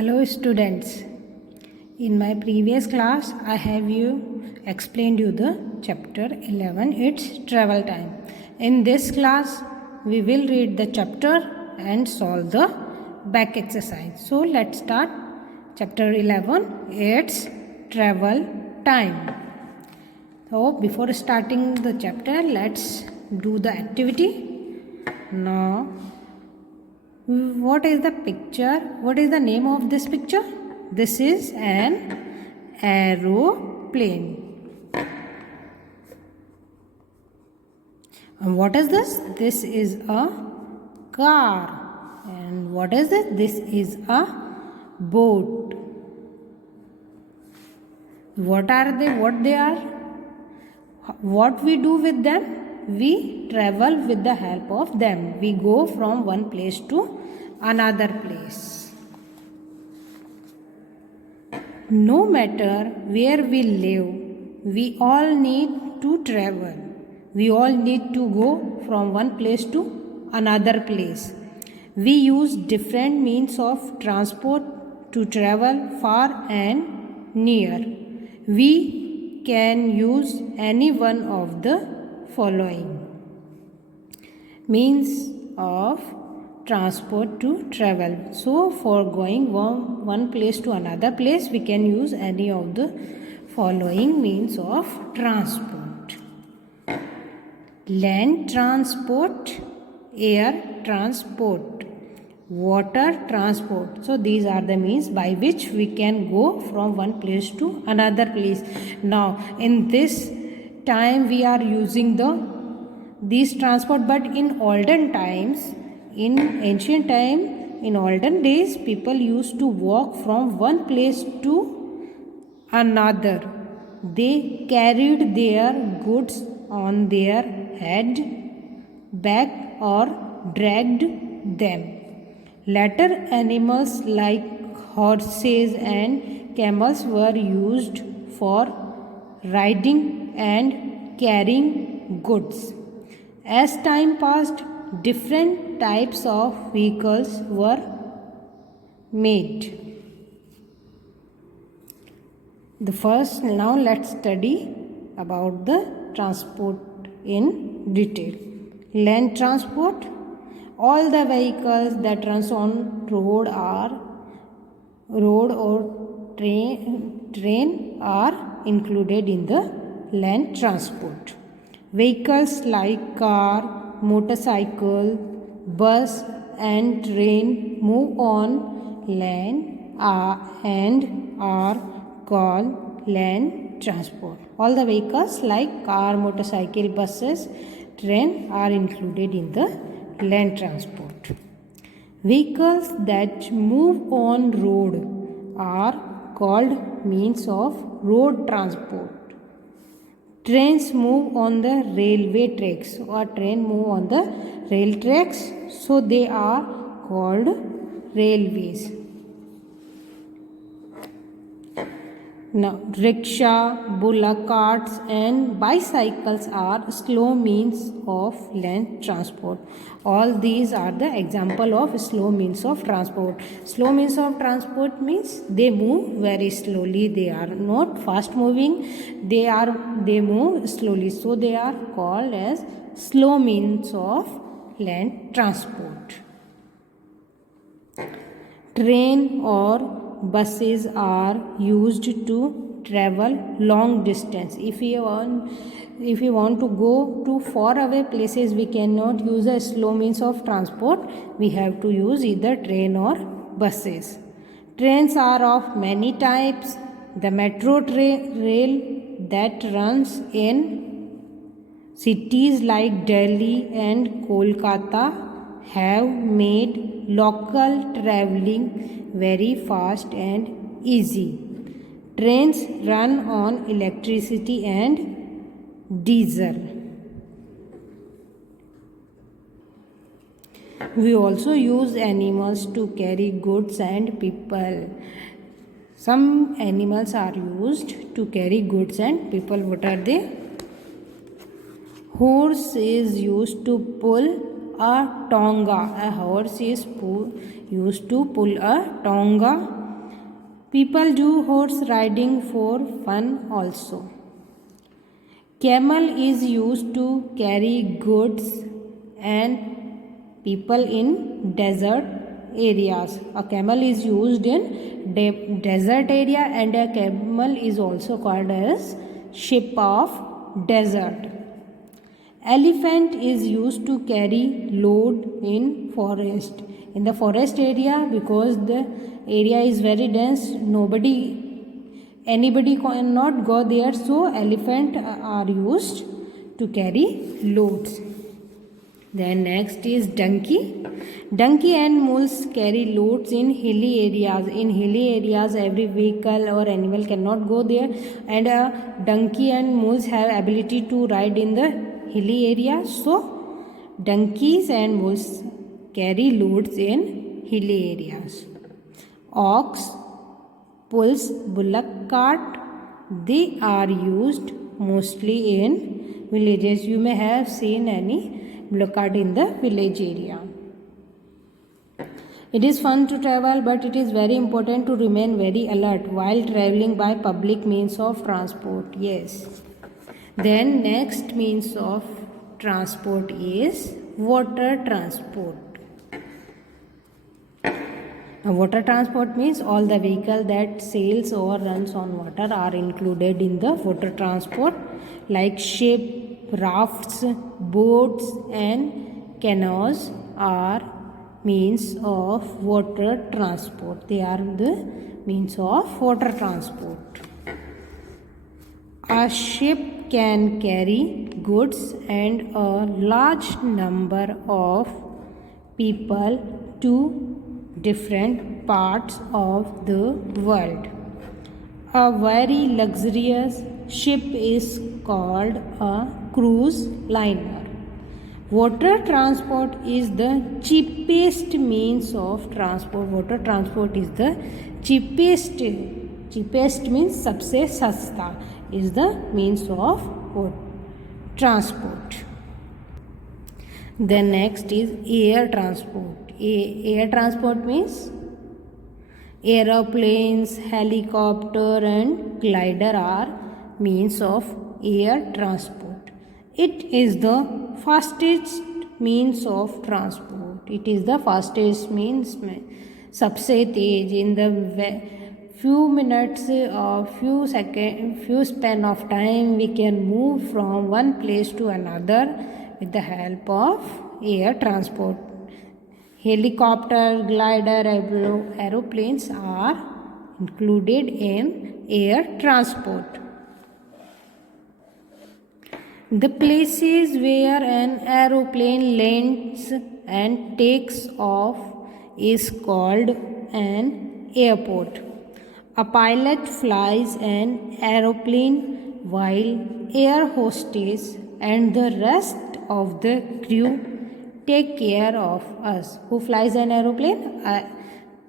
Hello students. In my previous class I have explained you the chapter 11, it's travel time. In this class we will read the chapter and solve the back exercise. So let's start chapter 11, it's travel time. So before starting the chapter, let's do the activity. Now what is the picture? What is the name of this picture? This is an aeroplane. And what is this? This is a car. And what is this? This is a boat. What are they? What they are? What we do with them? We travel with the help of them. We go from one place to another place. No matter where we live, we all need to travel. We all need to go from one place to another place. We use different means of transport to travel far and near. We can use any one of the following means of transport to travel. So for going from one place to another place, we can use any of the following means of transport: land transport, air transport, water transport. So these are the means by which we can go from one place to another place. Now in this time we are using these transport, but in olden times, in ancient time, in olden days, people used to walk from one place to another. They carried their goods on their head, back, or dragged them. Later, animals like horses and camels were used for riding and carrying goods. As time passed, different types of vehicles were made. Now let's study about the transport in detail. Land transport. All the vehicles that runs on road or train are included in the land transport. Vehicles like car, motorcycle, bus and train move on land and are called land transport. All the vehicles like car, motorcycle, buses, train are included in the land transport. Vehicles that move on road are called means of road transport. Trains move on the railway tracks, or train move on the rail tracks, so they are called railways. Now, rickshaw, bullock carts and bicycles are slow means of land transport. All these are the example of slow means of transport. Slow means of transport means they move very slowly. They are not fast moving. They move slowly. So they are called as slow means of land transport. Train or buses are used to travel long distance. If we want to go to far away places, we cannot use a slow means of transport. We have to use either train or buses. Trains are of many types. The metro rail that runs in cities like Delhi and Kolkata have made local traveling very fast and easy. Trains run on electricity and diesel. We also use animals to carry goods and people. Some animals are used to carry goods and people. What are they? Horse is used to pull a tonga. A horse is used to pull a tonga. People do horse riding for fun also. Camel is used to carry goods and people in desert areas. A camel is used in desert area, and a camel is also called as ship of desert. Elephant is used to carry load in forest. In the forest area, because the area is very dense, anybody cannot go there, so elephant are used to carry loads. Then next is donkey. Donkey and mules carry loads in hilly areas. In hilly areas, every vehicle or animal cannot go there, and donkey and mules have ability to ride in the hilly area. So donkeys and mules carry loads in hilly areas. Ox pulls bullock cart. They are used mostly in villages. You may have seen any bullock cart in the village area. It is fun to travel, but it is very important to remain very alert while traveling by public means of transport. Yes. Then next means of transport is water transport. Now, water transport means all the vehicle that sails or runs on water are included in the water transport, like ship, rafts, boats and canoes are means of water transport. They are the means of water transport. A ship can carry goods and a large number of people to different parts of the world. A very luxurious ship is called a cruise liner. Water transport is the cheapest means of transport. Water transport is the cheapest. Cheapest means सबसे सस्ता is the means of transport. Then next is air transport. Air transport means aeroplanes, helicopter and glider are means of air transport. It is the fastest means of transport. It is the fastest means सबसे तेज. In the few minutes or few seconds, few span of time, we can move from one place to another with the help of air transport. Helicopter, glider, aeroplanes are included in air transport. The places where an aeroplane lands and takes off is called an airport. A pilot flies an aeroplane while air hostess and the rest of the crew take care of us. Who flies an aeroplane? A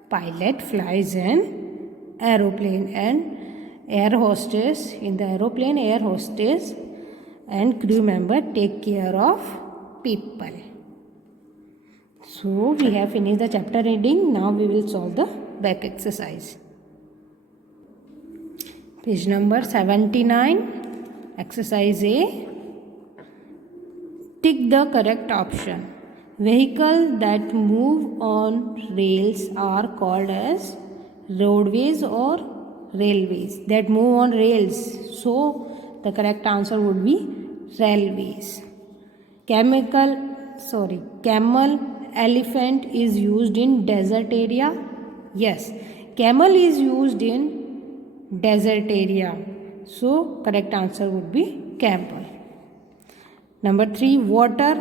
pilot flies an aeroplane, and air hostess in the aeroplane, air hostess and crew member take care of people. So we have finished the chapter reading. Now we will solve the back exercise. Page number 79. Exercise A. Tick the correct option. Vehicles that move on rails are called as roadways or railways. That move on rails. So the correct answer would be railways. Camel, elephant is used in desert area. Yes, camel is used in desert area. So correct answer would be camel. Number 3, water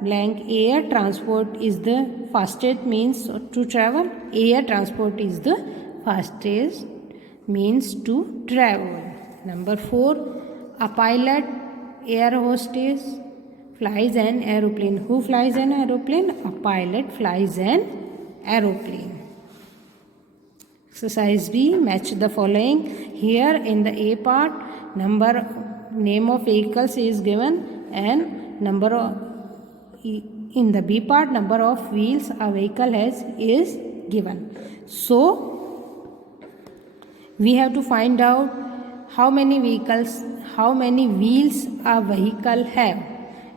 blank air transport is the fastest means to travel. Air transport is the fastest means to travel. Number 4, a pilot, air hostess flies an aeroplane. Who flies an aeroplane? A pilot flies an aeroplane. Exercise B, match the following. Here in the A part, name of vehicles is given, and in the B part, number of wheels a vehicle has is given. So We have to find out how many wheels a vehicle have.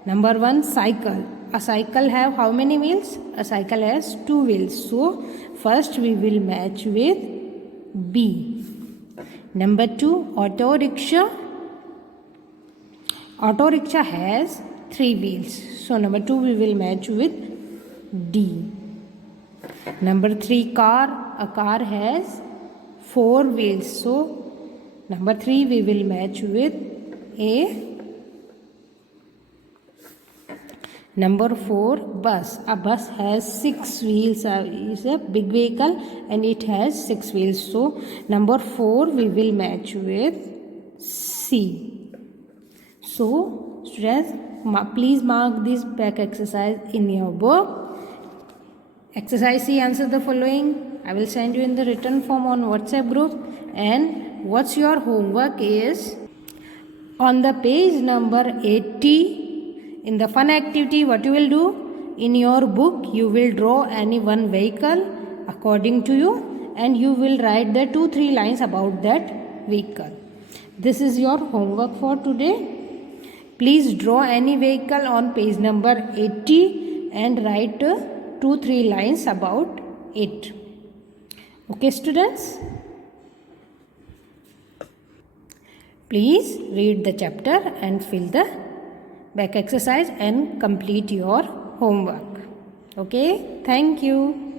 Number 1, cycle. A cycle have how many wheels? A cycle has 2 wheels. So first we will match with B. Number 2, auto rickshaw. Auto rickshaw has 3 wheels. So number 2 we will match with D. Number 3, car. A car has 4 wheels. So number 3 we will match with A. Number 4, bus. A bus has 6 wheels. It's a big vehicle and it has 6 wheels. So number 4 we will match with C. So students, please mark this back exercise in your book. Exercise C, answer the following. I will send you in the written form on WhatsApp group. And what's your homework is, on the page number 80, in the fun activity, what you will do, in your book you will draw any one vehicle according to you and you will write the 2-3 lines about that vehicle. This is your homework for today. Please draw any vehicle on page number 80 and write 2-3 lines about it. Okay, students? Please read the chapter and fill the back exercise and complete your homework. Okay, thank you.